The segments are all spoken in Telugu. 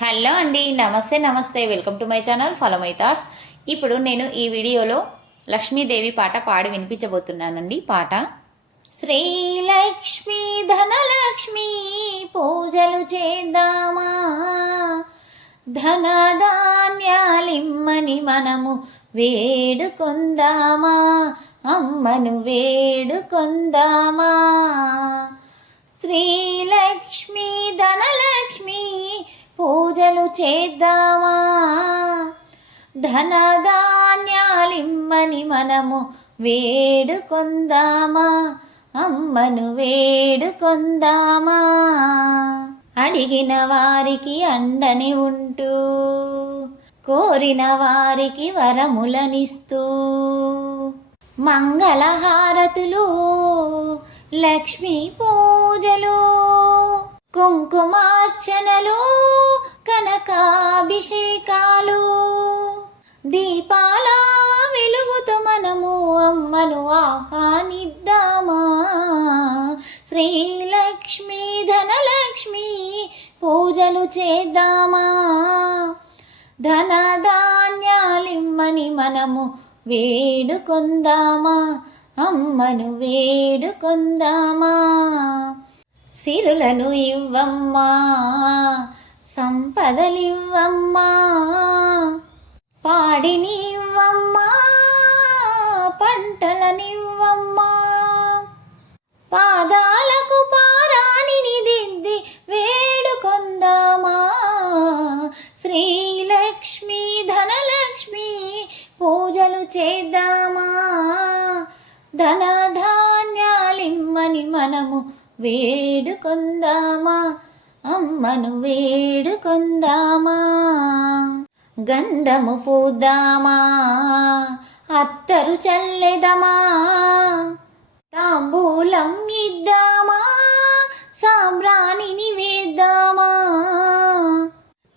హలో అండి, నమస్తే welcome to my channel follow my thoughts. ఇప్పుడు నేను ఈ వీడియోలో లక్ష్మీదేవి పాట పాడి వినిపించబోతున్నానండి. పాట శ్రీలక్ష్మీ ధనలక్ష్మి పూజలు చేద్దామా, ధనధాన్యాలిమ్మని మనము వేడుకొందామా, అమ్మను వేడుకొందామా. శ్రీలక్ష్మీ ధనలక్ష్మి పూజలు చేద్దామా, ధనధాన్యాలిమ్మని మనము వేడుకొందామా, అమ్మను వేడుకొందామా. అడిగిన వారికి అండని ఉంటూ, కోరిన వారికి వరములనిస్తూ, మంగళహారతులు లక్ష్మీ పూజలు, కుంకుమార్చనలు కనకాభిషేకాలు, దీపాల వెలుగుతో మనము అమ్మను ఆహ్వానిద్దామా. శ్రీలక్ష్మీ ధనలక్ష్మి పూజలు చేద్దామా, ధనధాన్యాలిమ్మని మనము వేడుకొందామా, అమ్మను వేడుకొందామా. సిరులను ఇవ్వమ్మా, సంపదలివ్వమ్మా, పాడిని ఇవ్వమ్మా, పంటలనివ్వమ్మా, పాదాలకు పారాణిని దిద్ది వేడుకొందామా. శ్రీలక్ష్మీ ధనలక్ష్మి పూజలు చేద్దామా, ధనధాన్యాలిమ్మని మనము వేడుకొందామా, అమ్మను వేడుకొందామా. గంధము పూద్దామా, అత్తరు చల్లెదమా, తాంబూలం ఇద్దామా, సాంబ్రాణిని వేద్దామా.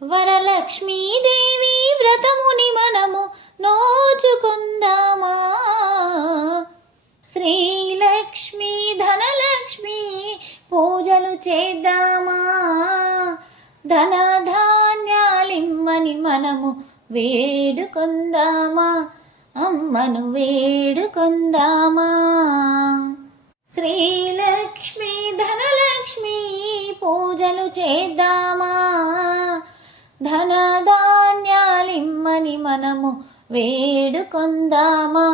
వరలక్ష్మీదేవి వ్రతముని మనము నోచుకుందామా. శ్రీలక్ష్మీ ధనలక్ష్మి పూజలు చేద్దామా, ధనధాన్యాలిమ్మని మనము వేడుకొందామా, అమ్మను వేడుకొందామా. శ్రీలక్ష్మీ ధనలక్ష్మి పూజలు చేద్దామా, ధనధాన్యాలిమ్మని మనము వేడుకొందామా,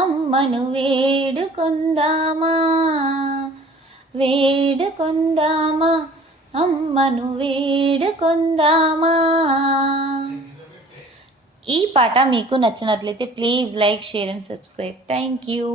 అమ్మను వేడుకొందామా. వేడుకొందామా, అమ్మను వేడుకొందామా. ఈ పాట మీకు నచ్చినట్లయితే please like, share and subscribe. Thank you.